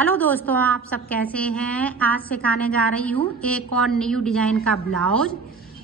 Hello दोस्तों, आप सब कैसे हैं। आज सिखाने जा रही हूँ एक और न्यू डिजाइन का ब्लाउज।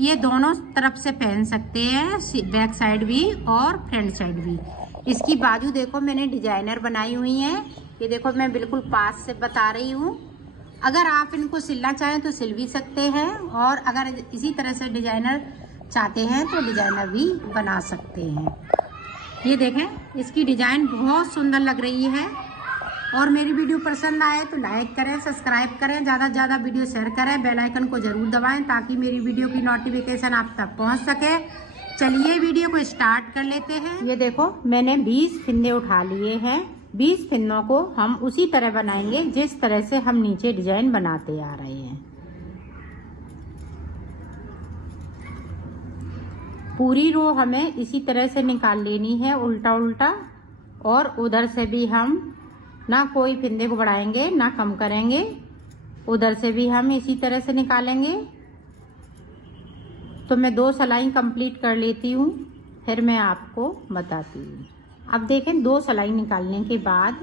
ये दोनों तरफ से पहन सकते हैं, बैक साइड भी और फ्रंट साइड भी। इसकी बाजू देखो मैंने डिजाइनर बनाई हुई है। ये देखो मैं बिल्कुल पास से बता रही हूँ। अगर आप इनको सिलना चाहें तो सिल भी सकते हैं, और अगर इसी तरह से डिजाइनर चाहते हैं तो डिजाइनर भी बना सकते हैं। ये देखें, इसकी डिजाइन बहुत सुंदर लग रही है। और मेरी वीडियो पसंद आए तो लाइक करें, सब्सक्राइब करें, ज़्यादा से ज़्यादा वीडियो शेयर करें, बेल आइकन को ज़रूर दबाएं ताकि मेरी वीडियो की नोटिफिकेशन आप तक पहुंच सके। चलिए वीडियो को स्टार्ट कर लेते हैं। ये देखो मैंने 20 फिंदे उठा लिए हैं। 20 फिंदों को हम उसी तरह बनाएंगे जिस तरह से हम नीचे डिजाइन बनाते आ रहे हैं। पूरी रो हमें इसी तरह से निकाल लेनी है, उल्टा उल्टा। और उधर से भी हम ना कोई फिंदे को बढ़ाएंगे ना कम करेंगे। उधर से भी हम इसी तरह से निकालेंगे। तो मैं 2 सिलाई कंप्लीट कर लेती हूँ, फिर मैं आपको बताती हूँ। अब देखें, 2 सिलाई निकालने के बाद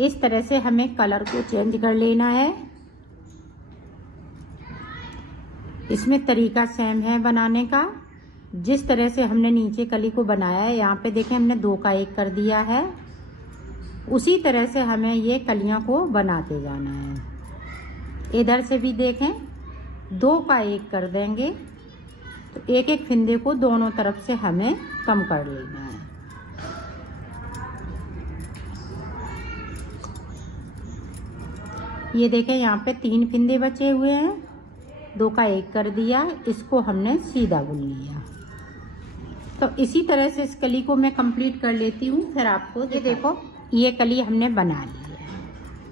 इस तरह से हमें कलर को चेंज कर लेना है। इसमें तरीका सेम है बनाने का। जिस तरह से हमने नीचे कली को बनाया है, यहाँ पे देखें हमने 2 का 1 कर दिया है। उसी तरह से हमें ये कलियों को बनाते जाना है। इधर से भी देखें 2 का 1 कर देंगे तो एक एक फिंदे को दोनों तरफ से हमें कम कर लेना है। ये देखें यहाँ पे 3 फिंदे बचे हुए हैं, 2 का 1 कर दिया, इसको हमने सीधा बुन लिया। तो इसी तरह से इस कली को मैं कंप्लीट कर लेती हूँ, फिर आपको ये देखो ये कली हमने बना ली है।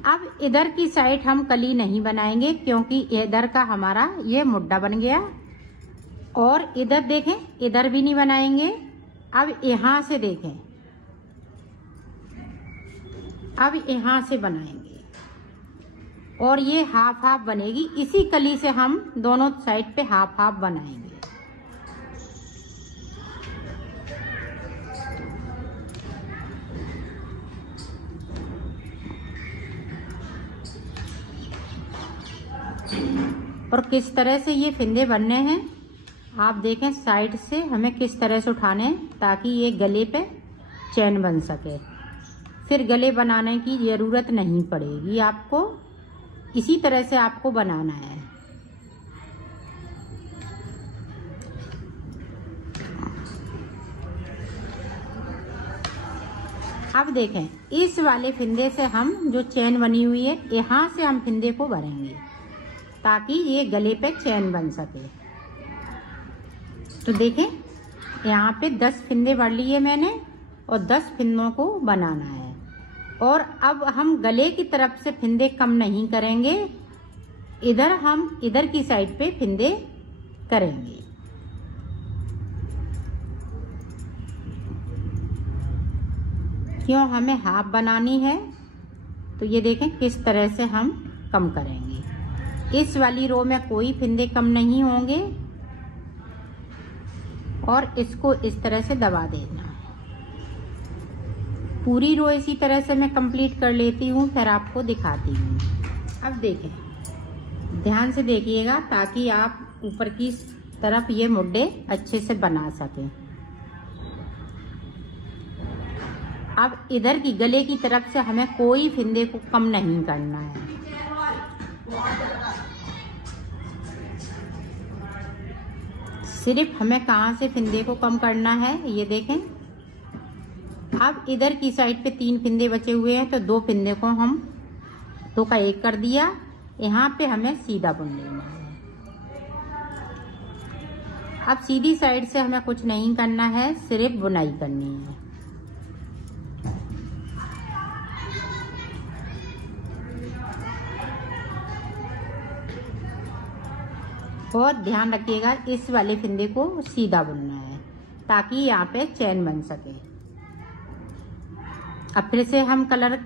अब इधर की साइड हम कली नहीं बनाएंगे क्योंकि इधर का हमारा ये मुड्ढा बन गया। और इधर देखें, इधर भी नहीं बनाएंगे। अब यहाँ से देखें, अब यहाँ से बनाएंगे और ये हाफ हाफ बनेगी। इसी कली से हम दोनों साइड पे हाफ हाफ बनाएंगे। और किस तरह से ये फिंदे बनने हैं आप देखें। साइड से हमें किस तरह से उठाने हैं ताकि ये गले पे चैन बन सके। फिर गले बनाने की ज़रूरत नहीं पड़ेगी आपको। इसी तरह से आपको बनाना है। अब देखें, इस वाले फिंदे से हम जो चैन बनी हुई है, यहाँ से हम फिंदे को भरेंगे ताकि ये गले पे चैन बन सके। तो देखें यहाँ पे 10 फिंदे भर लिए मैंने और 10 फिंदों को बनाना है। और अब हम गले की तरफ से फिंदे कम नहीं करेंगे, इधर हम इधर की साइड पे फिंदे करेंगे। क्यों हमें हाफ बनानी है, तो ये देखें किस तरह से हम कम करेंगे। इस वाली रो में कोई फिंदे कम नहीं होंगे और इसको इस तरह से दबा देना है। पूरी रो इसी तरह से मैं कंप्लीट कर लेती हूँ, फिर आपको दिखाती हूँ। अब देखें, ध्यान से देखिएगा ताकि आप ऊपर की तरफ ये मुड्ढे अच्छे से बना सकें। अब इधर की गले की तरफ से हमें कोई फिंदे को कम नहीं करना है। सिर्फ हमें कहाँ से फिंदे को कम करना है, ये देखें। अब इधर की साइड पे 3 फिंदे बचे हुए हैं तो 2 फिंदे को हम 2 का 1 कर दिया। यहाँ पे हमें सीधा बुन लेना है। अब सीधी साइड से हमें कुछ नहीं करना है, सिर्फ बुनाई करनी है। बहुत ध्यान रखिएगा, इस वाले फिंदे को सीधा बुनना है ताकि यहाँ पे चैन बन सके। अब फिर से हम कलर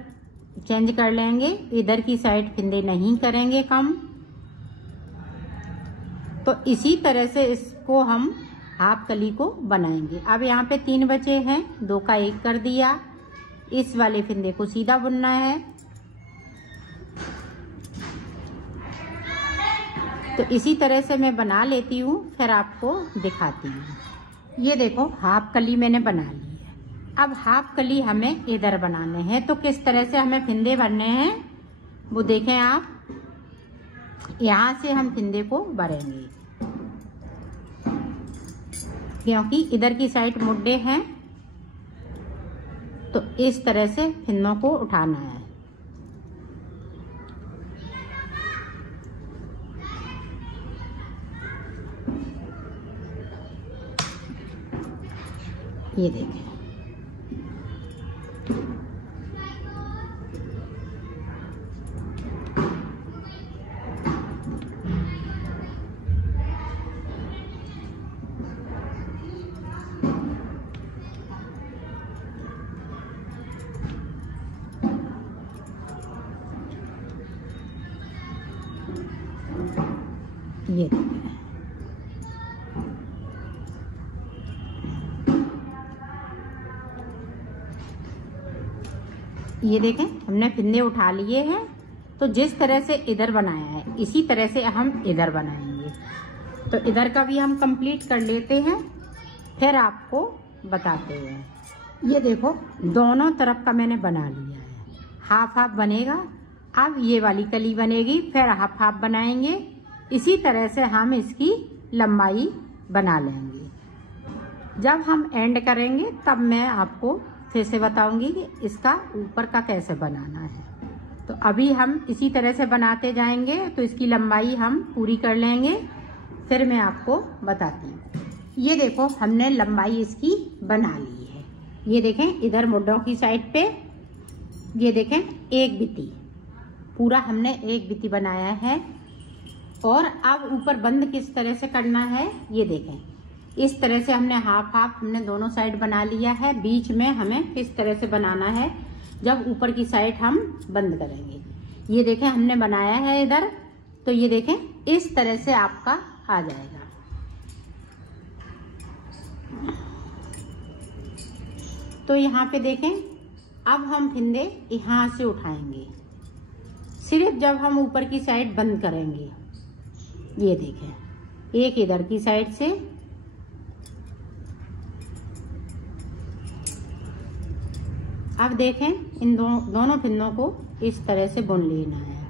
चेंज कर लेंगे। इधर की साइड फिंदे नहीं करेंगे कम। तो इसी तरह से इसको हम हाफ कली को बनाएंगे। अब यहाँ पे 3 बचे हैं, 2 का 1 कर दिया। इस वाले फिंदे को सीधा बुनना है। तो इसी तरह से मैं बना लेती हूँ, फिर आपको दिखाती हूँ। ये देखो हाफ कली मैंने बना ली है। अब हाफ कली हमें इधर बनाने हैं। तो किस तरह से हमें फिंदे भरने हैं वो देखें आप। यहाँ से हम फिंदे को भरेंगे, क्योंकि इधर की साइड मुड्डे हैं, तो इस तरह से फिंदों को उठाना है। ये देखें, ये देखें। ये देखें हमने फिंदे उठा लिए हैं। तो जिस तरह से इधर बनाया है इसी तरह से हम इधर बनाएंगे। तो इधर का भी हम कंप्लीट कर लेते हैं, फिर आपको बताते हैं। ये देखो दोनों तरफ का मैंने बना लिया है। हाफ हाफ बनेगा। अब ये वाली कली बनेगी, फिर हाफ हाफ बनाएंगे। इसी तरह से हम इसकी लंबाई बना लेंगे। जब हम एंड करेंगे तब मैं आपको फिर से बताऊंगी कि इसका ऊपर का कैसे बनाना है। तो अभी हम इसी तरह से बनाते जाएंगे, तो इसकी लंबाई हम पूरी कर लेंगे, फिर मैं आपको बताती हूँ। ये देखो हमने लंबाई इसकी बना ली है। ये देखें इधर मुड्ढों की साइड पे, ये देखें एक बिती, पूरा हमने एक बिती बनाया है। और अब ऊपर बंद किस तरह से करना है ये देखें। इस तरह से हमने हाफ हाफ हमने दोनों साइड बना लिया है। बीच में हमें किस तरह से बनाना है जब ऊपर की साइड हम बंद करेंगे। ये देखें हमने बनाया है इधर, तो ये देखें इस तरह से आपका आ जाएगा। तो यहाँ पे देखें अब हम फिंदे यहाँ से उठाएंगे, सिर्फ जब हम ऊपर की साइड बंद करेंगे। ये देखें एक इधर की साइड से, अब देखें इन दोनों फिंदों को इस तरह से बुन लेना है।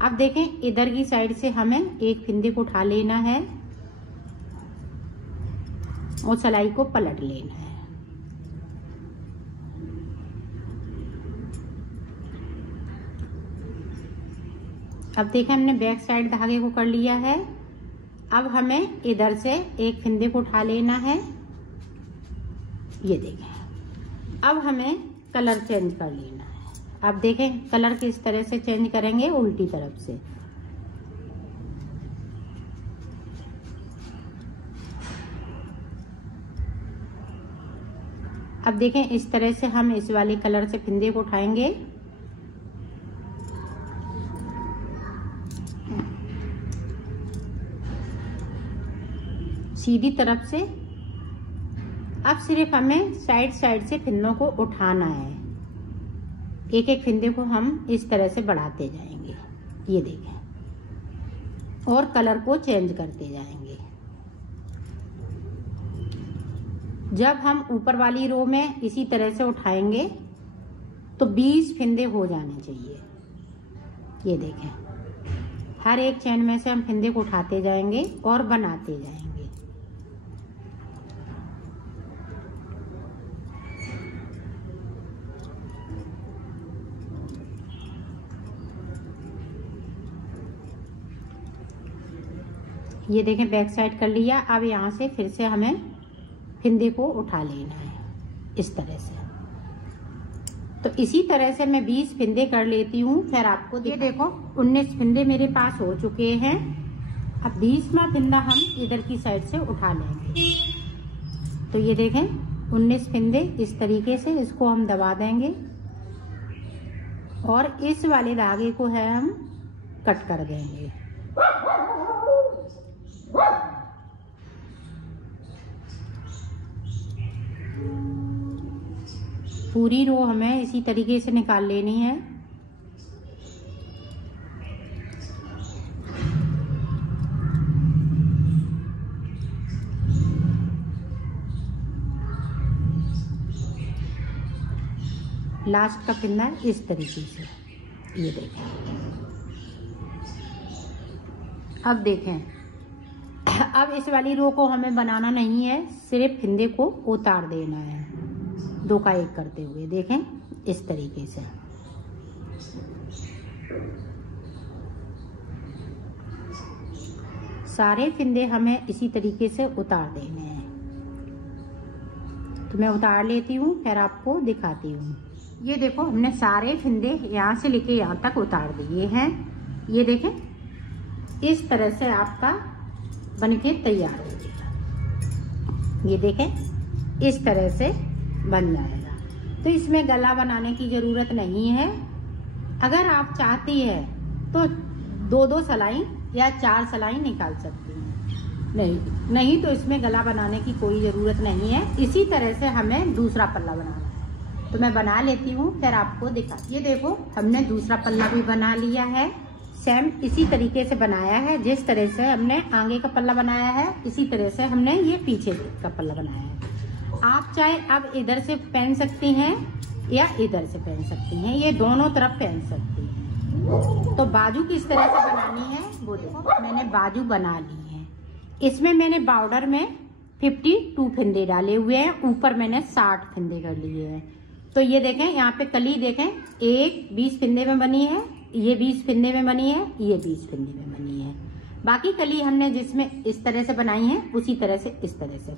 अब देखें इधर की साइड से हमें एक फिंदे को उठा लेना है और सिलाई को पलट लेना है। अब देखें हमने बैक साइड धागे को कर लिया है। अब हमें इधर से एक फिंदे को उठा लेना है। ये देखें अब हमें कलर चेंज कर लेना है। अब देखें कलर किस तरह से चेंज करेंगे, उल्टी तरफ से। अब देखें इस तरह से हम इस वाले कलर से फिंदे को उठाएंगे। सीधी तरफ से। अब सिर्फ हमें साइड साइड से फिंदों को उठाना है। एक एक फिंदे को हम इस तरह से बढ़ाते जाएंगे, ये देखें, और कलर को चेंज करते जाएंगे। जब हम ऊपर वाली रो में इसी तरह से उठाएंगे तो 20 फिंदे हो जाने चाहिए। ये देखें हर एक चैन में से हम फिंदे को उठाते जाएंगे और बनाते जाएंगे। ये देखें बैक साइड कर लिया। अब यहाँ से फिर से हमें फिंदे को उठा लेना है इस तरह से। तो इसी तरह से मैं 20 फिंदे कर लेती हूँ, फिर आपको ये देखो 19 फिंदे मेरे पास हो चुके हैं। अब 20वां फिंदा हम इधर की साइड से उठा लेंगे। तो ये देखें 19 फिंदे इस तरीके से, इसको हम दबा देंगे और इस वाले धागे को है हम कट कर देंगे। पूरी रो हमें इसी तरीके से निकाल लेनी है। लास्ट का फिंदा इस तरीके से, ये देखें। अब देखें, अब इस वाली रो को हमें बनाना नहीं है, सिर्फ फिंदे को उतार देना है 2 का 1 करते हुए। देखें इस तरीके से। सारे फिंदे हमें इसी तरीके से उतार देने हैं। तो मैं उतार लेती हूँ, फिर आपको दिखाती हूँ। ये देखो, हमने सारे फिंदे यहाँ से लेके यहाँ तक उतार दिए हैं। ये देखें, इस तरह से आपका बनके तैयार हो जाएगा। ये देखें, इस तरह से बन जाएगा। तो इसमें गला बनाने की ज़रूरत नहीं है। अगर आप चाहती है तो 2-2 सिलाई या 4 सिलाई निकाल सकती हैं। नहीं तो इसमें गला बनाने की कोई ज़रूरत नहीं है। इसी तरह से हमें दूसरा पल्ला बनाना है, तो मैं बना लेती हूँ, फिर आपको दिखा। ये देखो, हमने दूसरा पल्ला भी बना लिया है। सेम इसी तरीके से बनाया है। जिस तरह से हमने आगे का पल्ला बनाया है, इसी तरह से हमने ये पीछे का पल्ला बनाया है। आप चाहे अब इधर से पहन सकती हैं या इधर से पहन सकती हैं, ये दोनों तरफ पहन सकती हैं। तो बाजू किस तरह से बनानी है वो देखो। मैंने बाजू बना ली है। इसमें मैंने बॉर्डर में 52 फिंदे डाले हुए हैं, ऊपर मैंने 60 फिंदे कर लिए हैं। तो ये देखें, यहाँ पे कली देखें, 20 फिंदे में बनी है, ये 20 फिंदे में बनी है, ये 20 फिंदे में बनी है। बाकी कली हमने जिसमें इस तरह से बनाई है, उसी तरह से इस तरह से,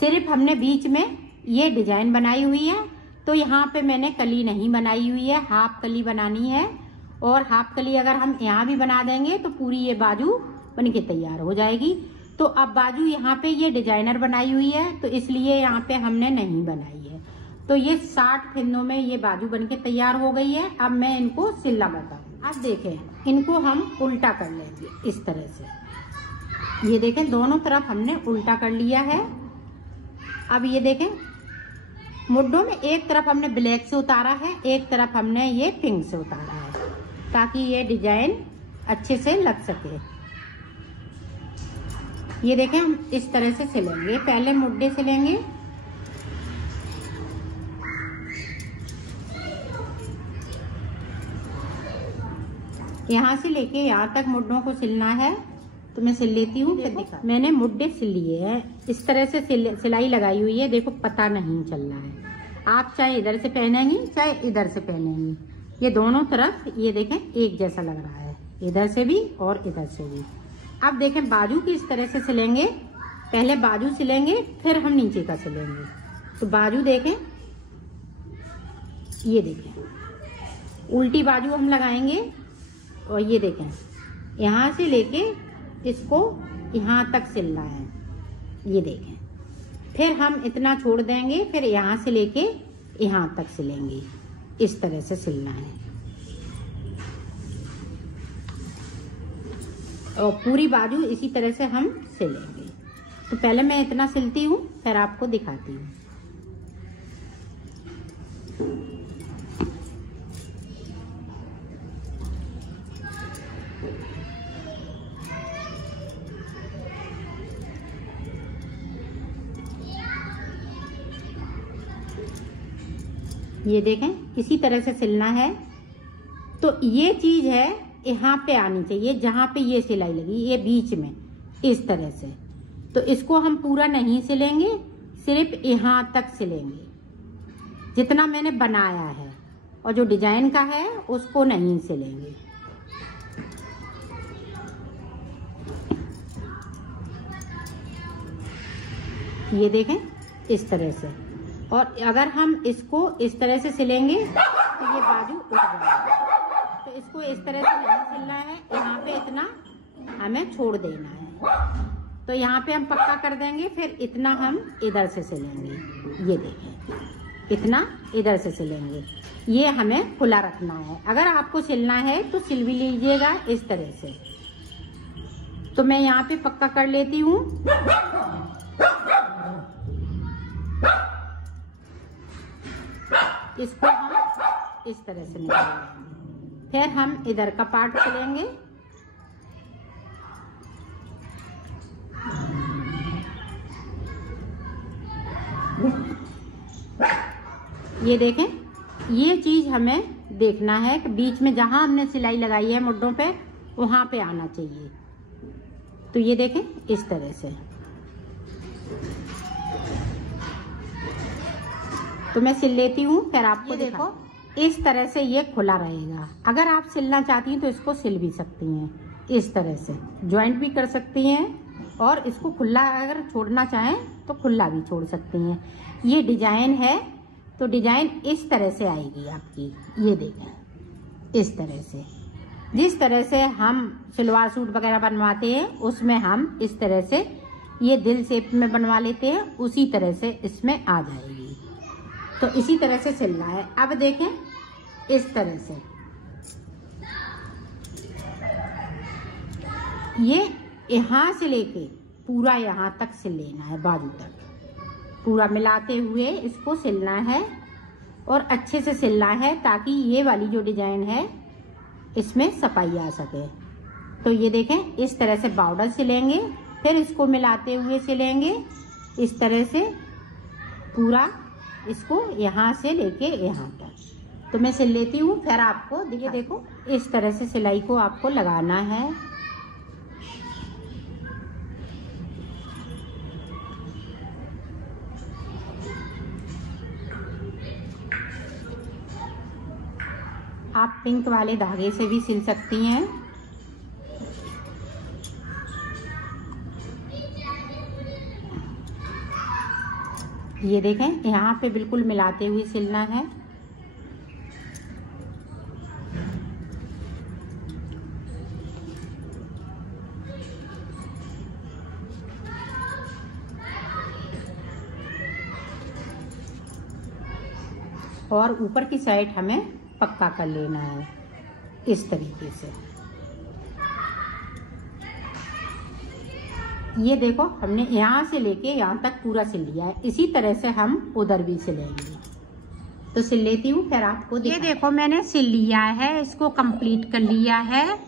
सिर्फ हमने बीच में ये डिजाइन बनाई हुई है। तो यहाँ पे मैंने कली नहीं बनाई हुई है, हाफ कली बनानी है। और हाफ कली अगर हम यहाँ भी बना देंगे तो पूरी ये बाजू बन के तैयार हो जाएगी। तो अब बाजू यहाँ पे ये डिजाइनर बनाई हुई है, तो इसलिए यहाँ पे हमने नहीं बनाई है। तो ये 60 फिंदों में ये बाजू बन के तैयार हो गई है। अब मैं इनको सिलना बताऊँ। अब देखें, इनको हम उल्टा कर लेंगे इस तरह से। ये देखें, दोनों तरफ हमने उल्टा कर लिया है। अब ये देखें, मुड्ढों में एक तरफ हमने ब्लैक से उतारा है, एक तरफ हमने ये पिंक से उतारा है, ताकि ये डिजाइन अच्छे से लग सके। ये देखें, हम इस तरह से सिलेंगे। पहले मुड्ढे सिलेंगे, यहाँ से लेके यहाँ तक मुड्ढों को सिलना है। तो मैं सिल लेती हूँ, फिर दिखा। मैंने मुड्ढे सिल लिए हैं, इस तरह से सिलाई लगाई हुई है। देखो, पता नहीं चल रहा है। आप चाहे इधर से पहनेंगी, चाहे इधर से पहनेंगी, ये दोनों तरफ ये देखें एक जैसा लग रहा है, इधर से भी और इधर से भी। अब देखें, बाजू की इस तरह से सिलेंगे। पहले बाजू सिलेंगे, फिर हम नीचे का सिलेंगे। तो बाजू देखें, ये देखें, उल्टी बाजू हम लगाएंगे। और ये देखें, यहाँ से लेके इसको यहाँ तक सिलना है। ये देखें, फिर हम इतना छोड़ देंगे, फिर यहाँ से लेके यहाँ तक सिलेंगे। इस तरह से सिलना है और पूरी बाजू इसी तरह से हम सिलेंगे। तो पहले मैं इतना सिलती हूँ, फिर आपको दिखाती हूँ। ये देखें, इसी तरह से सिलना है। तो ये चीज है यहाँ पे आनी चाहिए, जहां पे ये सिलाई लगी, ये बीच में इस तरह से। तो इसको हम पूरा नहीं सिलेंगे, सिर्फ यहाँ तक सिलेंगे जितना मैंने बनाया है, और जो डिजाइन का है उसको नहीं सिलेंगे। ये देखें, इस तरह से। और अगर हम इसको इस तरह से सिलेंगे तो ये बाजू उठ जाएगी। तो इसको इस तरह से नहीं सिलना है, यहाँ पे इतना हमें छोड़ देना है। तो यहाँ पे हम पक्का कर देंगे, फिर इतना हम इधर से सिलेंगे। ये देखें, इतना इधर से सिलेंगे। ये हमें खुला रखना है। अगर आपको सिलना है तो सिल भी लीजिएगा इस तरह से। तो मैं यहाँ पे पक्का कर लेती हूँ। इसको हम इस तरह से निकालेंगे, फिर हम इधर का पार्ट सिलेंगे। ये देखें, ये चीज हमें देखना है कि बीच में जहां हमने सिलाई लगाई है मुड्ढों पे वहां पे आना चाहिए। तो ये देखें इस तरह से। तो मैं सिल लेती हूँ, फिर आपको देखो इस तरह से ये खुला रहेगा। अगर आप सिलना चाहती हैं तो इसको सिल भी सकती हैं, इस तरह से ज्वाइंट भी कर सकती हैं, और इसको खुला अगर छोड़ना चाहें तो खुला भी छोड़ सकती हैं। ये डिजाइन है तो डिजाइन इस तरह से आएगी आपकी। ये देखें इस तरह से, जिस तरह से हम सलवार सूट वगैरह बनवाते हैं उसमें हम इस तरह से ये दिल शेप में बनवा लेते हैं, उसी तरह से इसमें आ जाएगी। तो इसी तरह से सिलना है। अब देखें इस तरह से ये यहाँ से लेके पूरा यहाँ तक सिल लेना है, बाजू तक पूरा मिलाते हुए इसको सिलना है और अच्छे से सिलना है, ताकि ये वाली जो डिजाइन है इसमें सफाई आ सके। तो ये देखें इस तरह से बॉर्डर सिलेंगे, फिर इसको मिलाते हुए सिलेंगे इस तरह से पूरा, इसको यहाँ से लेके यहाँ तक। तो मैं सिल लेती हूँ, फिर आपको ये देखो इस तरह से सिलाई को आपको लगाना है। आप पिंक वाले धागे से भी सिल सकती हैं। ये देखें यहाँ पे बिल्कुल मिलाते हुए सिलना है। और ऊपर की साइड हमें पक्का कर लेना है इस तरीके से। ये देखो हमने यहाँ से लेके यहाँ तक पूरा सिल लिया है, इसी तरह से हम उधर भी सिलेंगे। तो सिल लेती हूँ, फिर आपको ये देखो मैंने सिल लिया है, इसको कंप्लीट कर लिया है।